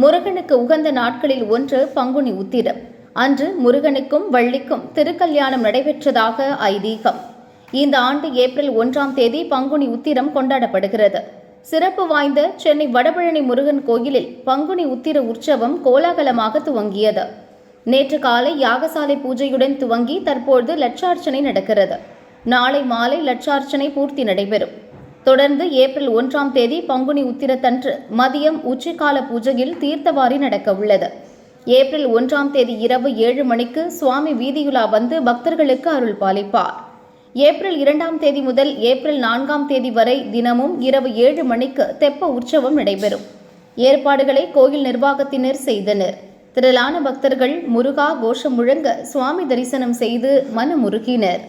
முருகனுக்கு உகந்த நாட்களில் ஒன்று பங்குனி உத்திரம். அன்று முருகனுக்கும் வள்ளிக்கும் திருக்கல்யாணம் நடைபெற்றதாக ஐதீகம். இந்த ஆண்டு ஏப்ரல் 1ஆம் தேதி பங்குனி உத்திரம் கொண்டாடப்படுகிறது. சிறப்பு வாய்ந்த சென்னை வடபழனி முருகன் கோயிலில் பங்குனி உத்திர உற்சவம் கோலாகலமாக துவங்கியது. நேற்று காலை யாகசாலை பூஜையுடன் துவங்கி தற்போது லட்சார்ச்சனை நடக்கிறது. நாளை மாலை லட்சார்ச்சனை பூர்த்தி நடைபெறும். தொடர்ந்து ஏப்ரல் 1ஆம் தேதி பங்குனி உத்திரத்தன்று மதியம் உச்சிக்கால பூஜையில் தீர்த்தவாரி நடக்க உள்ளது. ஏப்ரல் 1ஆம் தேதி இரவு 7 மணிக்கு சுவாமி வீதியுலா வந்து பக்தர்களுக்கு அருள் பாலிப்பார். ஏப்ரல் 2ஆம் தேதி முதல் ஏப்ரல் 4ஆம் தேதி வரை தினமும் இரவு 7 மணிக்கு தெப்ப உற்சவம் நடைபெறும். ஏற்பாடுகளை கோயில் நிர்வாகத்தினர் செய்தனர். திரளான பக்தர்கள் முருகா கோஷம் முழங்க சுவாமி தரிசனம் செய்து மனமுருகினர்.